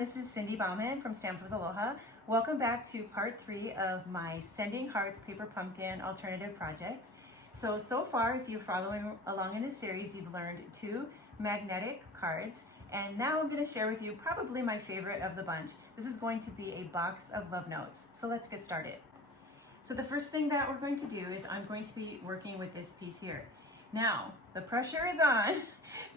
this is Cindy Bauman from Stamped with Aloha. Welcome back to part 3 of my Sending Hearts Paper Pumpkin Alternative Projects. So far, if you're following along in this series, you've learned 2 magnetic cards, and now I'm going to share with you probably my favorite of the bunch. This is going to be a box of love notes. So let's get started. So the first thing that we're going to do is I'm going to be working with this piece here. Now, the pressure is on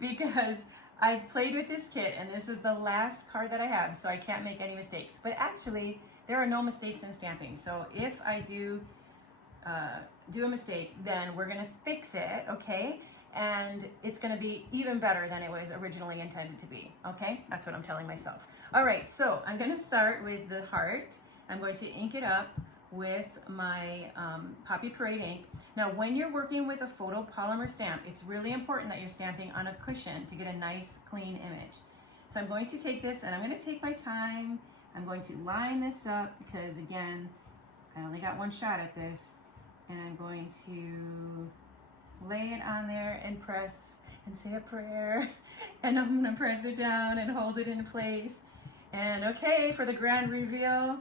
because I played with this kit and this is the last card that I have, so I can't make any mistakes. But actually, there are no mistakes in stamping. So if I do a mistake, then we're gonna fix it, okay? And it's gonna be even better than it was originally intended to be, okay? That's what I'm telling myself. All right, so I'm gonna start with the heart. I'm going to ink it up with my Poppy Parade ink. Now, when you're working with a photopolymer stamp, it's really important that you're stamping on a cushion to get a nice, clean image. So I'm going to take this and I'm going to take my time. I'm going to line this up because, again, I only got one shot at this. And I'm going to lay it on there and press and say a prayer. And I'm going to press it down and hold it in place. And okay, for the grand reveal.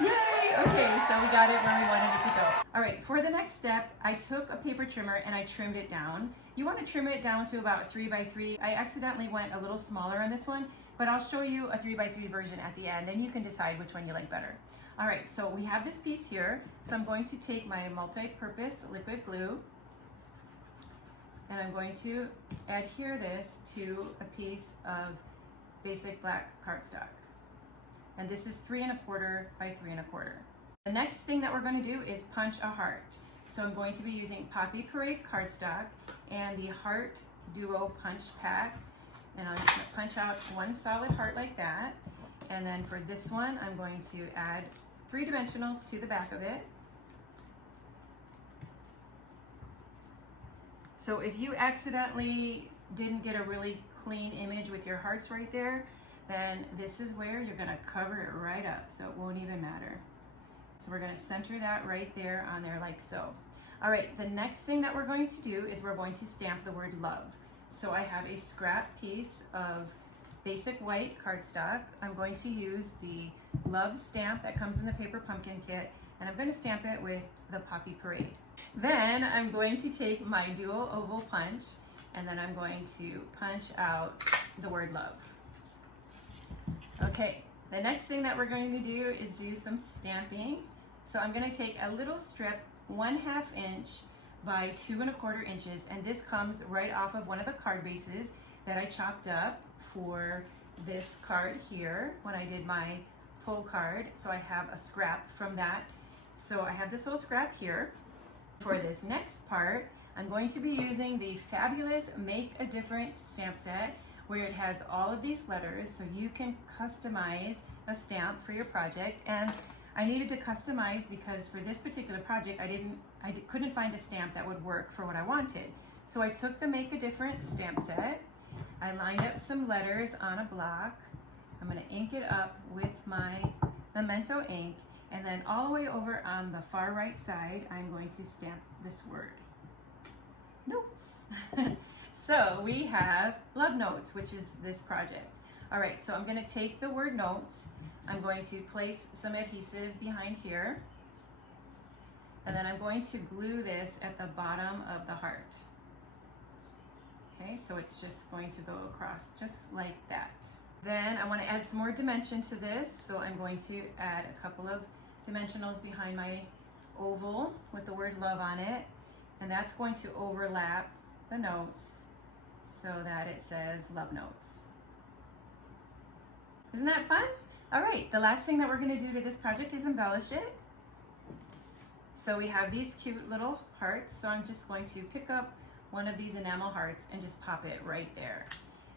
Yay! Okay, so we got it where we wanted it to go. All right, for the next step, I took a paper trimmer and I trimmed it down. You want to trim it down to about 3 by 3. I accidentally went a little smaller on this one, but I'll show you a 3 by 3 version at the end and you can decide which one you like better. All right, so we have this piece here. So I'm going to take my multi-purpose liquid glue and I'm going to adhere this to a piece of basic black cardstock. And this is 3 1/4 by 3 1/4. The next thing that we're going to do is punch a heart. So I'm going to be using Poppy Parade cardstock and the Heart Duo Punch Pack. And I'm just going to punch out one solid heart like that. And then for this one, I'm going to add 3 dimensionals to the back of it. So if you accidentally didn't get a really clean image with your hearts right there, then this is where you're gonna cover it right up so it won't even matter. So we're gonna center that right there on there like so. All right, the next thing that we're going to do is we're going to stamp the word love. So I have a scrap piece of basic white cardstock. I'm going to use the love stamp that comes in the paper pumpkin kit, and I'm gonna stamp it with the Poppy Parade. Then I'm going to take my dual oval punch, and then I'm going to punch out the word love. Okay, the next thing that we're going to do is do some stamping. So I'm going to take a little strip 1/2 inch by 2 1/4 inches, and this comes right off of one of the card bases that I chopped up for this card here when I did my pull card. So I have a scrap from that. So I have this little scrap here. For this next part, I'm going to be using the fabulous Make a Difference stamp set, where it has all of these letters, so you can customize a stamp for your project. And I needed to customize because for this particular project, I couldn't find a stamp that would work for what I wanted. So I took the Make a Difference stamp set, I lined up some letters on a block, I'm gonna ink it up with my Memento ink, and then all the way over on the far right side, I'm going to stamp this word, notes. So we have love notes, which is this project. All right, so I'm gonna take the word notes, I'm going to place some adhesive behind here, and then I'm going to glue this at the bottom of the heart. Okay, so it's just going to go across just like that. Then I wanna add some more dimension to this, so I'm going to add a couple of dimensionals behind my oval with the word love on it, and that's going to overlap the notes so that it says love notes. Isn't that fun? All right, the last thing that we're gonna do to this project is embellish it. So we have these cute little hearts, so I'm just going to pick up one of these enamel hearts and just pop it right there.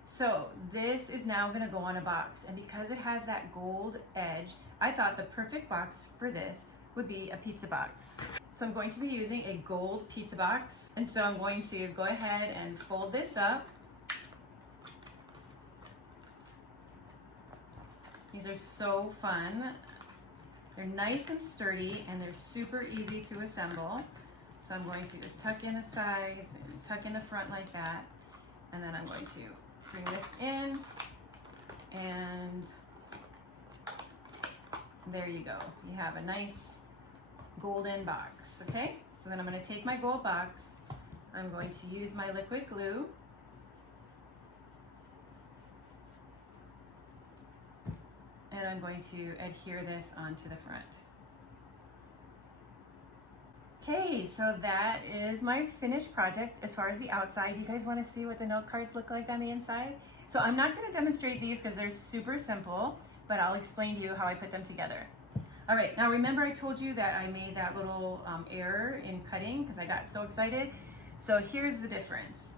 So this is now gonna go on a box, and because it has that gold edge, I thought the perfect box for this would be a pizza box. So I'm going to be using a gold pizza box, and so I'm going to go ahead and fold this up. These are so fun. They're nice and sturdy, and they're super easy to assemble. So I'm going to just tuck in the sides and tuck in the front like that, and then I'm going to bring this in And there you go. You have a nice golden box, okay? So then I'm going to take my gold box. I'm going to use my liquid glue. And I'm going to adhere this onto the front. Okay, so that is my finished project as far as the outside. You guys want to see what the note cards look like on the inside? So I'm not going to demonstrate these because they're super simple, but I'll explain to you how I put them together. All right, now remember I told you that I made that little error in cutting because I got so excited. So here's the difference.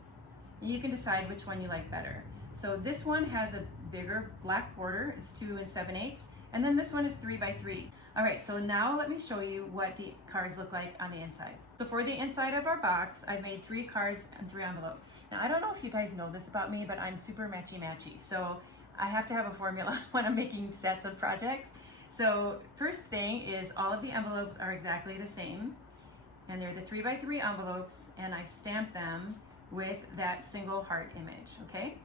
You can decide which one you like better. So this one has a bigger black border, it's 2 7/8, and then this one is 3 by 3. All right, so now let me show you what the cards look like on the inside. So for the inside of our box, I made 3 cards and 3 envelopes. Now I don't know if you guys know this about me, but I'm super matchy-matchy. So I have to have a formula when I'm making sets of projects. So first thing is all of the envelopes are exactly the same, and they're the 3 by 3 envelopes, and I've stamped them with that single heart image, okay?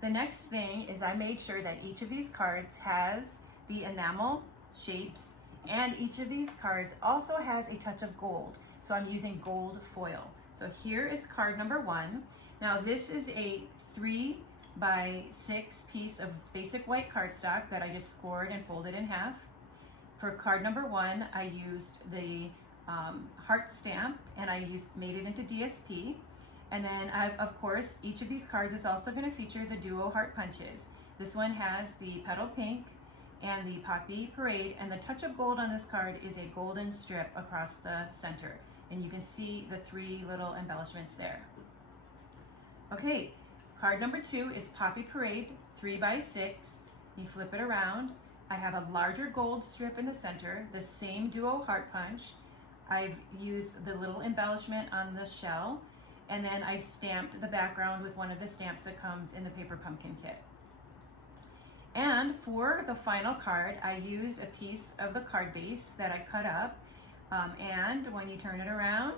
The next thing is I made sure that each of these cards has the enamel shapes, and each of these cards also has a touch of gold. So I'm using gold foil. So here is card number 1. Now this is a 3 by 6 piece of basic white cardstock that I just scored and folded in half. For card number 1, I used the heart stamp, and I made it into DSP. And then of course, each of these cards is also going to feature the duo heart punches. This one has the petal pink and the poppy parade, and the touch of gold on this card is a golden strip across the center. And you can see the 3 little embellishments there. Okay, card number 2 is Poppy Parade, 3 by 6. You flip it around. I have a larger gold strip in the center, the same duo heart punch. I've used the little embellishment on the shell, and then I've stamped the background with one of the stamps that comes in the paper pumpkin kit. And for the final card, I used a piece of the card base that I cut up, and when you turn it around,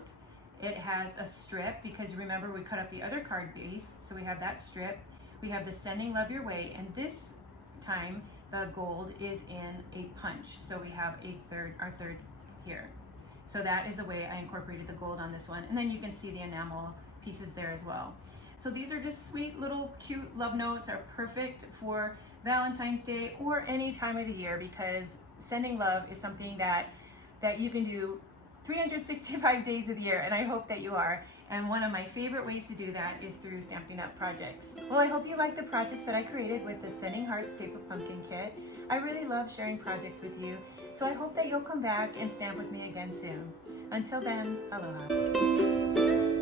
it has a strip, because remember we cut up the other card base, so we have that strip. We have the Sending Love Your Way, and this time the gold is in a punch, so we have our third here. So that is the way I incorporated the gold on this one, and then you can see the enamel pieces there as well. So these are just sweet little cute love notes, are perfect for Valentine's Day or any time of the year, because sending love is something that you can do 365 days of the year, and I hope that you are. And one of my favorite ways to do that is through Stampin' Up! Projects. Well, I hope you like the projects that I created with the Sending Hearts Paper Pumpkin Kit. I really love sharing projects with you, so I hope that you'll come back and stamp with me again soon. Until then, aloha.